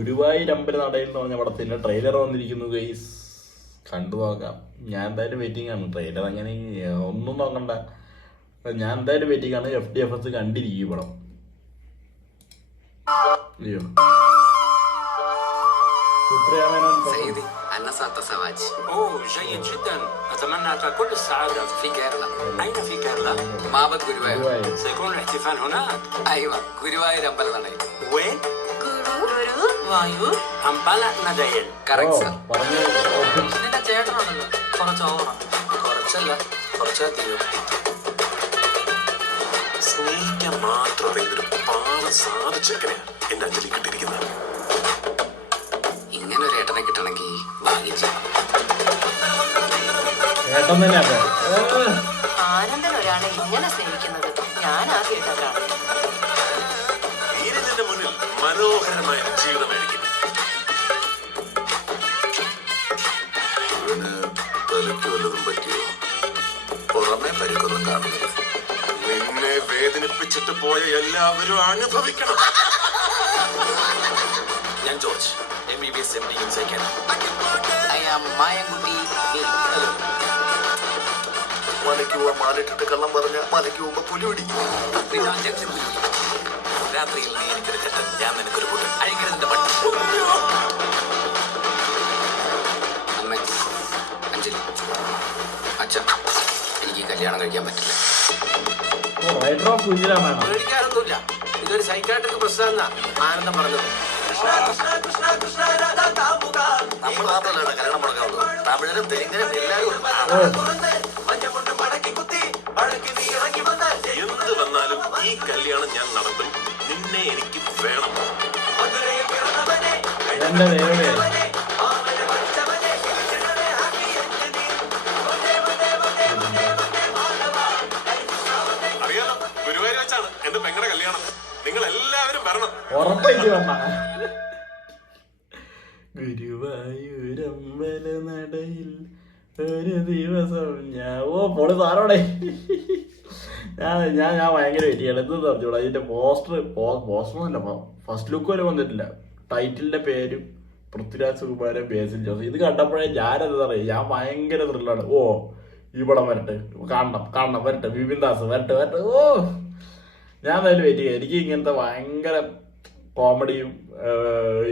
ഗുരുവായൂർ അമ്പലനടയിൽ എന്ന് പറഞ്ഞ പടത്തിന്റെ ട്രെയിലർ വന്നിരിക്കുന്നു ഗൈസ്. കണ്ടു നോക്കാം. ഞാൻ എന്തായാലും വെയിറ്റിംഗ് ആണ്. ട്രെയിലർ അങ്ങനെ ഒന്നും നോക്കണ്ട, ഞാൻ എന്തായാലും വെയിറ്റിംഗ് ആണ്. FDFS കണ്ടിരിക്കും പടം. അയ്യോ سيدي أنا سأتزوج. أوه جيد جدا، أتمنى لك كل السعادة. في كيرلا. أين في كيرلا؟ معبد غوريوايور. سيكون الاحتفال هناك. أيوة غوريوايور അമ്പലനടയിൽ. وين؟ ഗുരുവായൂർ അമ്പലനടയിൽ. Correct sir. നിന്റെ ചേട്ടനുണ്ടല്ലോ കുറച്ച് ഓവറാണ്. കുറച്ചല്ല കുറച്ചധികം. സ്നേഹിക്കാൻ മാത്രമേ ഇതൊരു പാവ സാധിച്ചെങ്ങനെയാ എന്റെ അഞ്ജലി കിട്ടിയിരിക്കുന്നത്. ഇങ്ങനെ ഒരു ഏട്ടനെ കിട്ടണമെങ്കിൽ ഭാഗ്യം. ആനന്ദൻ ഒരാളെ ഇങ്ങനെ സ്നേഹിക്കുന്നത് ഞാൻ ആദ്യമായിട്ടാണ്. ഇതിന്റെ മുന്നിൽ മനോഹരമായ ജീവിതമായിരിക്കും. ഇവന് തലയ്ക്ക് വല്ലതും പറ്റിയോ? പുറമെ പരിക്കൊന്നും കാണുന്നില്ല. നിന്നെ വേദനിപ്പിച്ചിട്ട് പോയ എല്ലാവരും അനുഭവിക്കണം. ഞാൻ George, MBBS MD in second. I am Mayankutty. മലയ്ക്ക് പോവാൻ മാലിട്ടിട്ട് കള്ളം പറഞ്ഞ മലയ്ക്ക് പോകുമ്പോ പുലി പിടിക്കും. രാത്രിയിൽ നീ എനിക്കൊരു കെട്ടൻ, ഞാൻ നിനക്കൊരു കൂട്ടൻ. അഴിക്കരുതിന്റെ പട്ടി. അമ്മ, അഞ്ജലി, അച്ഛൻ, എനിക്ക് കല്യാണം കഴിക്കാൻ പറ്റില്ല. പേടിക്കാനൊന്നുമില്ല, ഇതൊരു സൈക്കാട്രിക് പ്രശ്നമെന്നാ ആനന്ദം പറഞ്ഞത്. നമ്മൾ മാത്രമല്ല കല്യാണം മുടക്കാവുള്ളൂ. തമിഴരും തെലുങ്കരും എല്ലാവരും എന്ത് വന്നാലും ഈ കല്യാണം ഞാൻ നടത്തും. നിന്നെ എനിക്ക് വേണം. അറിയാലോ, ഗുരുവായൂർ വെച്ചാണ് എന്റെ പെങ്ങളുടെ കല്യാണം. നിങ്ങൾ എല്ലാവരും വരണം. ഗുരുവായൂരമ്പലനടയിൽ ഒരു ദിവസം ഞാൻ പോള് സാറോടെ ഞാൻ ഭയങ്കര വെയിറ്റിയാണ്. എന്ത് പറഞ്ഞോളൂ, അതിന്റെ പോസ്റ്ററൊന്നുമല്ല, ഫസ്റ്റ് ലുക്ക് വരെ വന്നിട്ടില്ല. ടൈറ്റിലിന്റെ പേരും പൃഥ്വിരാജ് സുകുമാരൻ, ബേസിൽ ജോസ്. ഇത് കണ്ടപ്പോഴേ ഞാനെന്താ പറയുക, ഞാൻ ഭയങ്കര ത്രില്ലാണ്. ഓ ഈ പടം വരട്ടെ, കാണണം വരട്ടെ, വിപിൻ ദാസ് വരട്ടെ. ഓ ഞാൻ എന്തായാലും വെയിറ്റ് ചെയ്യാം. എനിക്ക് ഇങ്ങനത്തെ ഭയങ്കര കോമഡിയും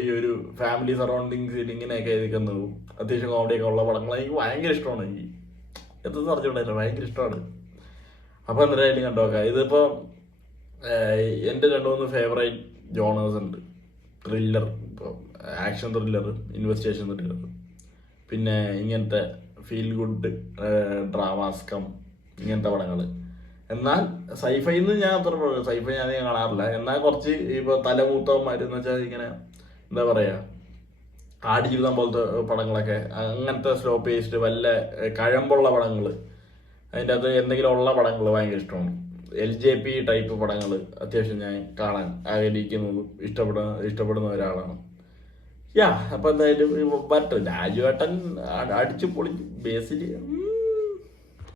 ഈ ഒരു ഫാമിലി സറൗണ്ടിങ്സിൽ ഇങ്ങനെയൊക്കെ ഇരിക്കുന്നതും അത്യാവശ്യം കോമഡിയൊക്കെ ഉള്ള പടങ്ങൾ എനിക്ക് ഭയങ്കര ഇഷ്ടമാണ്. എനിക്ക് എന്തെന്ന് പറഞ്ഞുകൊണ്ടല്ലോ, ഭയങ്കര ഇഷ്ടമാണ്. അപ്പോൾ എന്തായാലും കണ്ടോക്കാം. ഇതിപ്പോൾ എൻ്റെ 2-3 ഫേവറേറ്റ് ജോണേഴ്സ് ഉണ്ട്. ത്രില്ലർ, ഇപ്പോൾ ആക്ഷൻ ത്രില്ലർ, ഇൻവെസ്റ്റിഗേഷൻ ത്രില്ലർ, പിന്നെ ഇങ്ങനത്തെ ഫീൽ ഗുഡ് ഡ്രാമാസ്കം, ഇങ്ങനത്തെ പടങ്ങൾ. എന്നാൽ സൈഫൈന്ന് ഞാൻ അത്ര സൈഫൈ ഞാൻ കാണാറില്ല. എന്നാൽ കുറച്ച് ഇപ്പോൾ തലമൂത്തവന്മാരെന്ന് വെച്ചാൽ ഇങ്ങനെ എന്താ പറയുക, ആടുജീവിതം പോലത്തെ പടങ്ങളൊക്കെ, അങ്ങനത്തെ സ്ലോ പേസ്ഡ് വല്ല കഴമ്പുള്ള പടങ്ങൾ, അതിൻ്റെ അത് എന്തെങ്കിലും ഉള്ള പടങ്ങൾ ഭയങ്കര ഇഷ്ടമാണ്. LJP ടൈപ്പ് പടങ്ങൾ അത്യാവശ്യം ഞാൻ കാണാൻ ആഗ്രഹിക്കുന്നതും ഇഷ്ടപ്പെടുന്ന ഒരാളാണ്. യാ, അപ്പം എന്തായാലും വരട്ടെ. രാജുവേട്ടൻ അടിച്ചു പൊളിച്ച് ബേസിൽ